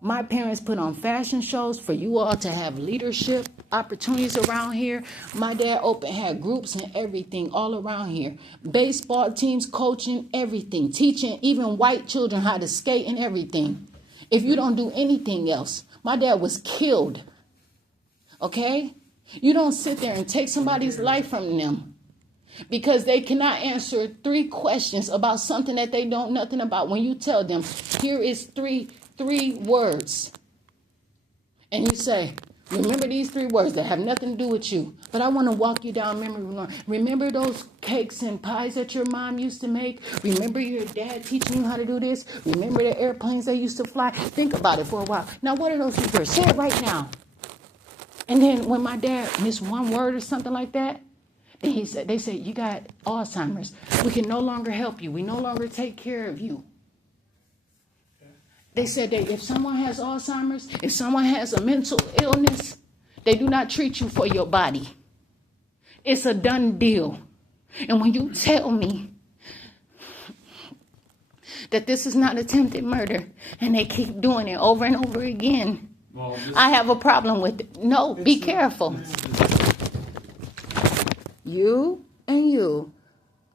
My parents put on fashion shows for you all to have leadership opportunities around here. My dad had groups and everything all around here. Baseball teams, coaching, everything. Teaching even white children how to skate and everything. If you don't do anything else. My dad was killed. Okay? You don't sit there and take somebody's life from them because they cannot answer 3 questions about something that they don't nothing about. When you tell them, here is three words. And you say, remember these 3 words that have nothing to do with you. But I want to walk you down memory lane. Remember those cakes and pies that your mom used to make? Remember your dad teaching you how to do this? Remember the airplanes they used to fly? Think about it for a while. Now, what are those 3 words? Say it right now. And then when my dad missed 1 word or something like that, they said, you got Alzheimer's. We can no longer help you. We no longer take care of you. They said that if someone has Alzheimer's, if someone has a mental illness, they do not treat you for your body. It's a done deal. And when you tell me that this is not attempted murder and they keep doing it over and over again, Well, I have a problem with it. No, be careful. You and you,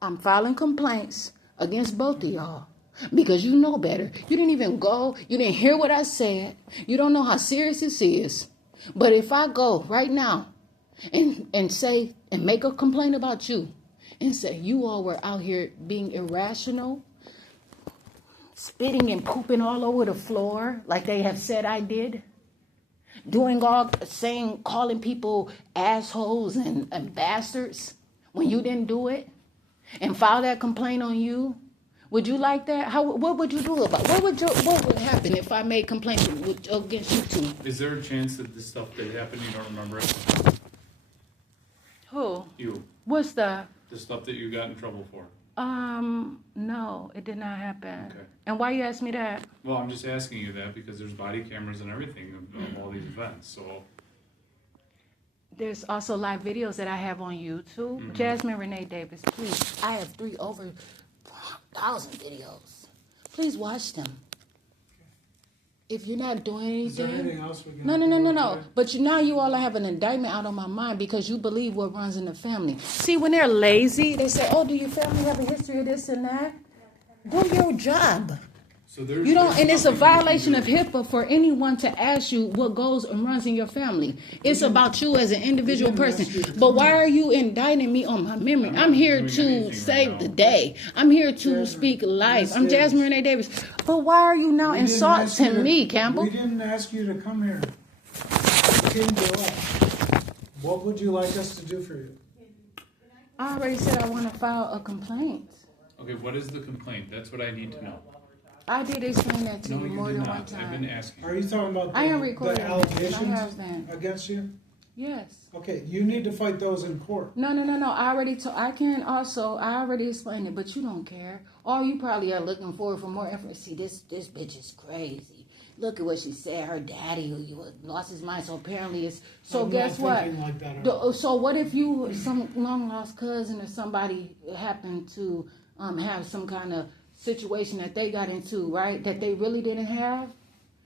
I'm filing complaints against both of y'all because you know better. You didn't even go. You didn't hear what I said. You don't know how serious this is. But if I go right now and say and make a complaint about you and say you all were out here being irrational, spitting and pooping all over the floor like they have said I did, calling people assholes and bastards when you didn't do it, and file that complaint on you, would you like that? What would you do about it? What would happen if I made complaints against you two? is there a chance that this stuff that happened, you don't remember it? Who? You. What's the stuff that you got in trouble for? No, it did not happen. Okay. And why you ask me that? Well, I'm just asking you that because there's body cameras and everything of all these events. So There's also live videos that I have on YouTube. Jasmine Renee Davis, please. I have 3 1,000 videos. Please watch them. If you're not doing Is there anything. anything else we can? No. But now you all have an indictment out on my mind because you believe what runs in the family. See, when they're lazy, they say, "Oh, do your family have a history of this and that?" Do your job. So there's, You don't, there's and it's a nothing you can violation do. of HIPAA for anyone to ask you what goes and runs in your family. It's about you as an individual person. But why are you indicting me on my memory? I'm here doing to anything save right the now. day. I'm here to Jasmine, speak life. Miss I'm Davis. Jasmine Renee Davis. But why are you now We didn't ask you insulting to- me, Campbell? We didn't ask you to come here. You came to us. What would you like us to do for you? I already said I want to file a complaint. Okay, what is the complaint? That's what I need to know. I did explain that to No, you you more did than one not. I've been time. asking. Are you talking about I am the recording. I allegations have been. against you? Yes. Okay, you need to fight those in court. No. I already explained it, but you don't care. All you probably are looking for more information. See, this bitch is crazy. Look at what she said. Her daddy who lost his mind. So apparently it's. So I'm guess not what? thinking like that, So what if you, some long lost cousin or somebody happened to have some kind of situation that they got into, right? That they really didn't have,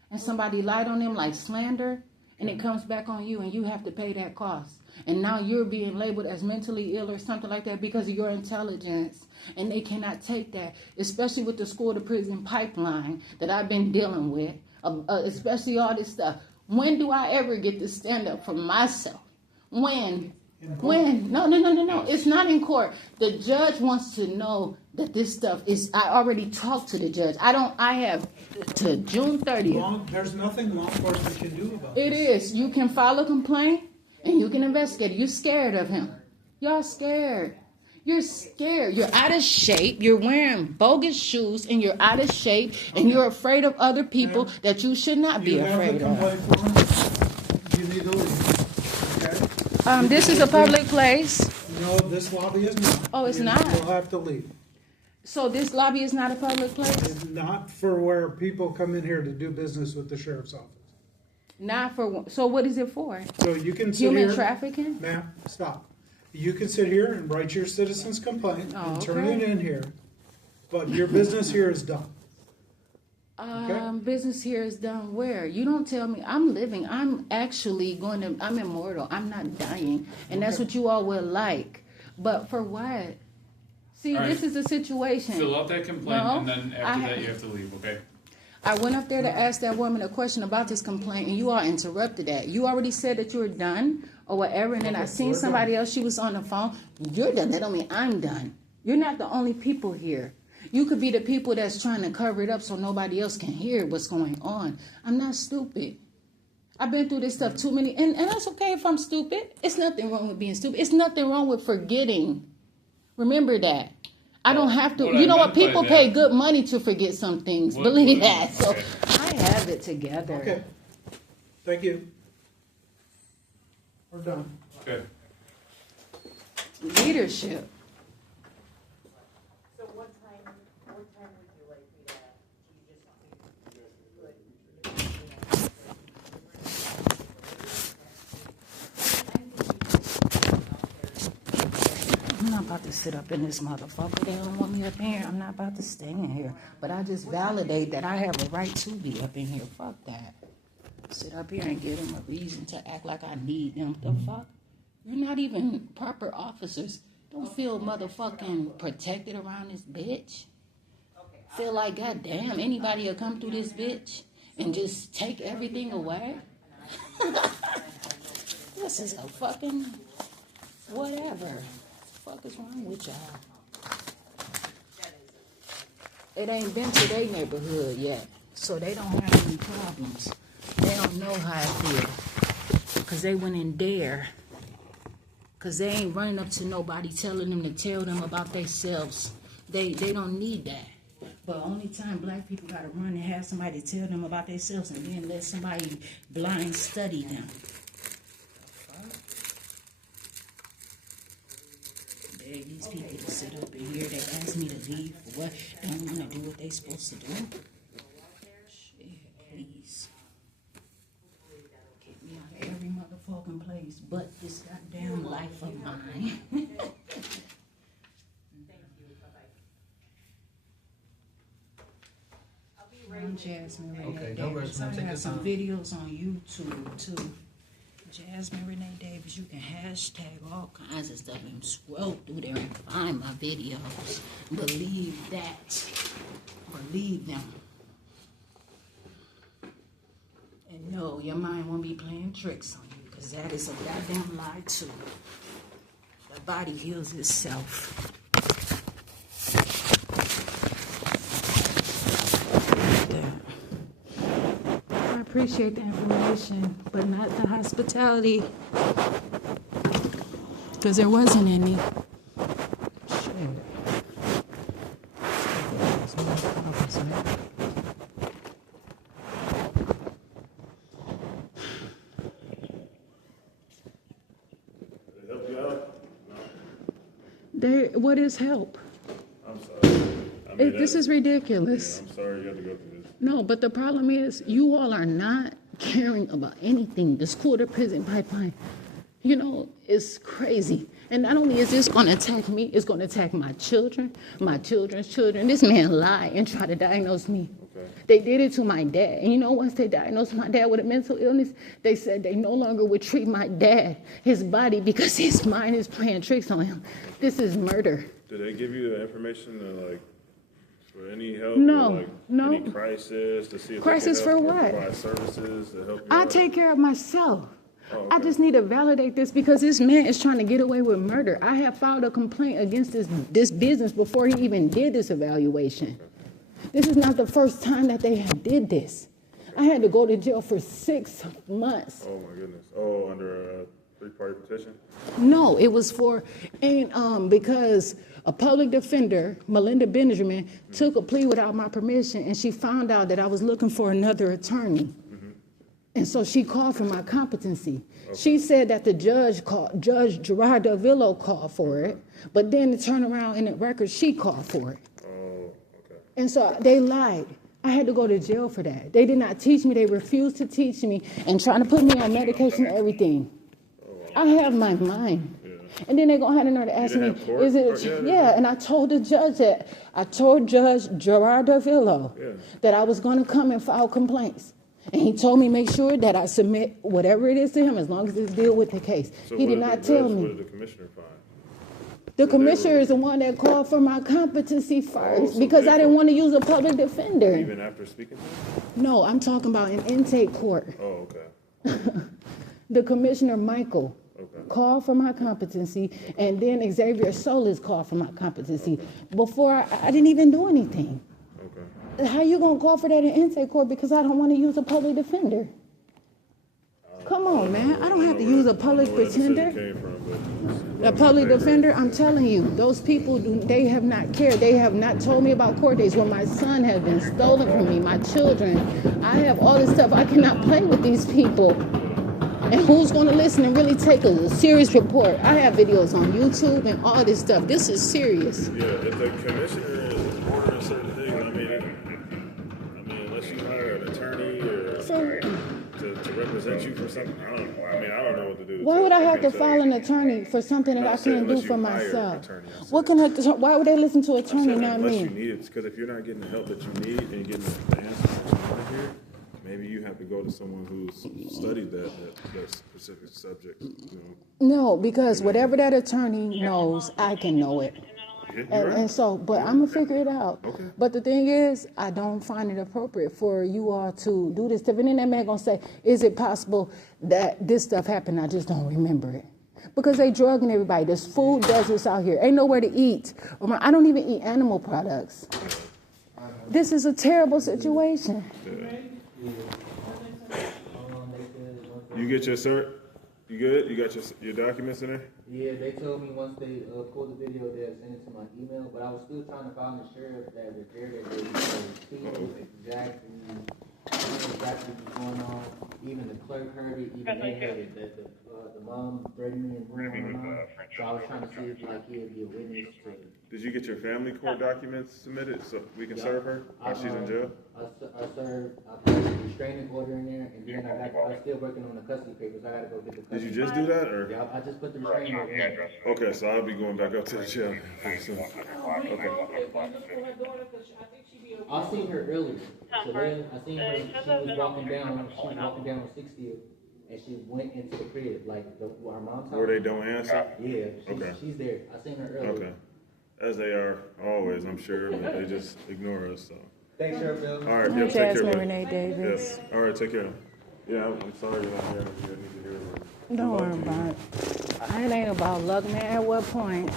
and somebody lied on them like slander, and it comes back on you, and you have to pay that cost. And now you're being labeled as mentally ill or something like that because of your intelligence, and they cannot take that, especially with the school to prison pipeline that I've been dealing with, especially all this stuff. When do I ever get to stand up for myself? When? No. It's not in court. The judge wants to know that this stuff is. I already talked to the judge. I have to June 30th. There's nothing law enforcement can do about It this. is. You can file a complaint and you can investigate. You're scared of him. Y'all scared. You're scared. You're out of shape. You're wearing bogus shoes and you're out of shape and you're afraid of other people that you should not be You have afraid the of. complaint form. You need to leave. Okay? This is a public place. No, this lobby is not. Oh, it's You- not? You'll have to leave. So this lobby is not a public place? It's not for where people come in here to do business with the sheriff's office. Not for, so what is it for? So you can sit Human here. trafficking? Ma'am, stop. You can sit here and write your citizen's complaint Oh, and turn okay. it in here, but your business here is done. Business here is done where? You don't tell me. I'm living. I'm actually I'm immortal. I'm not dying. And that's Okay. what you all will like. But for what? See, All right. this is a situation. Fill out that complaint, No, and then after I- that you have to leave, okay? I went up there to ask that woman a question about this complaint, and you all interrupted that. You already said that you were done or whatever, and then I seen we're somebody else. She was on the phone. You're done. That don't mean I'm done. You're not the only people here. You could be the people that's trying to cover it up so nobody else can hear what's going on. I'm not stupid. I've been through this stuff too many, and that's okay if I'm stupid. It's nothing wrong with being stupid. It's nothing wrong with forgetting. Remember that. I don't have to. What You I know what? meant by People that- pay good money to forget some things. What- Believe what- that. So okay. I have it together. Okay. Thank you. We're done. Good. Leadership. So what time would you like me to, I'm not about to sit up in this motherfucker. They don't want me up in here. I'm not about to stay in here. But I just validate that I have a right to be up in here. Fuck that. Sit up here and give them a reason to act like I need them. The fuck? You're not even proper officers. Don't feel motherfucking protected around this bitch. Feel like, goddamn, anybody will come through this bitch and just take everything away? This is a fucking whatever. Fuck is wrong with y'all? It ain't been to their neighborhood yet, so they don't have any problems. They don't know how I feel, because they went in there. Because they ain't running up to nobody telling them to tell them about themselves. They don't need that. But only time black people gotta run and have somebody tell them about themselves and then let somebody blind study them. Beg these people to sit up in here. They ask me to leave for what? Don't want to do what they supposed to do. Shit, please. Get me out of every motherfucking place but this goddamn life of mine. I'm Jasmine Renee Okay, no Davis. rush, I ma'am. Take have your some time. videos on YouTube too. Jasmine Renee Davis. You can hashtag all kinds of stuff and scroll through there and find my videos. Believe that. Believe them. And no, your mind won't be playing tricks on you, because that is a goddamn lie too. The body heals itself. I appreciate the information, but not the hospitality. Because there wasn't any. Did it help you out? What is help? I'm sorry. I mean, This is ridiculous. I'm sorry you had to go through this. No, but the problem is, you all are not caring about anything. The school to prison pipeline, you know, it's crazy. And not only is this going to attack me, it's going to attack my children, my children's children. This man lied and tried to diagnose me. Okay. They did it to my dad. And you know, once they diagnosed my dad with a mental illness, they said they no longer would treat my dad, his body, because his mind is playing tricks on him. This is murder. Did they give you the information to, like, for any help? No, or, like, no. Any crisis to see if Crisis they can help for or what? provide services to help you I out? take care of myself. Oh, I okay. just need to validate this because this man is trying to get away with murder. I have filed a complaint against this business before he even did this evaluation. This is not the first time that they have did this. I had to go to jail for 6 months. Oh, my goodness. Oh, under a three-party petition? No, it was for, and because a public defender, Melinda Benjamin, took a plea without my permission, and she found out that I was looking for another attorney. And so she called for my competency. She said that the Judge Gerard Davillo called for it, but then to turn around in the record, she called for it. Oh, okay. And so they lied. I had to go to jail for that. They did not teach me. They refused to teach me and trying to put me on medication and everything. I have my mind. And then they're going to have another ask me, didn't have court? is Or- it, yeah, yeah, and I told the judge that, I told Judge Gerard Davillo that I was going to come and file complaints. And he told me make sure that I submit whatever it is to him as long as it's deal with the case. So He what did not the tell judge- me. What did the commissioner find? The commissioner is the one that called for my competency first so because they I didn't called- want to use a public defender. Even after speaking to him? No, I'm talking about an intake court. Oh, okay. The commissioner, Michael, Okay. called for my competency, and then Xavier Solis called for my competency. Before, I didn't even do anything. Okay. How you gonna call for that in intake court because I don't want to use a public defender? Come on, man. I don't have to use a public I don't know where that decision defender. came from, but A public defender, I'm telling you, those people, they have not cared. They have not told me about court dates when my son has been stolen from me, my children. I have all this stuff. I cannot play with these people. And who's going to listen and really take a serious report? I have videos on YouTube and all this stuff. This is serious. yeah, if the commissioner is ordering certain things, I mean, unless you hire an attorney or to represent you for something, I don't know what to do. Why would I have to can't file tell an you. attorney for something that No, I I said can't do unless for you hire an myself? attorney, I said. What can why would they listen to an I attorney, said not unless you me? need it, because if you're not getting the help that you need and getting the answers that you want to hear, maybe you have to go to someone who's studied that specific subject. You know. No, because whatever that attorney knows, I can know it. Yeah, you're right. And so, but I'm gonna figure it out. Okay. But the thing is, I don't find it appropriate for you all to do this stuff. And then that man gonna say, is it possible that this stuff happened? I just don't remember it. Because they drugging everybody. There's food deserts out here. Ain't nowhere to eat. I don't even eat animal products. This is a terrible situation. You get your cert? You good? You got your documents in there? Yeah, they told me once they pull the video, they'll send it to my email, but I was still trying to find the sheriff that was there that day because he knew exactly what's going on. Even the clerk heard it, even they heard it, that the the mom threatened me and bullied my mom. So I was trying to see if like he'd be a witness to. Did you get your family court documents submitted so we can serve her while she's in jail? I put a restraining order in there, and then I'm still working on the custody papers. I gotta go get the custody. Did you just do that, or? Yeah, I just put the restraining order in. Okay, so I'll be going back up to the jail pretty soon. I seen her earlier. Today, I seen her. She was walking down. She was walking down on 60th, and she went into the crib, like our mom's house. Where they don't answer? Yeah, Okay. she's there. I seen her earlier. Okay. As they are always, I'm sure, but they just ignore us, so. Thanks, Sheriff Bill. All right, yeah, take care. Jasmine buddy. Renee Davis. Yes, all right, take care. Yeah, I'm sorry you're not here. You need to hear her. Don't worry about it. It ain't about luck, man. At what point?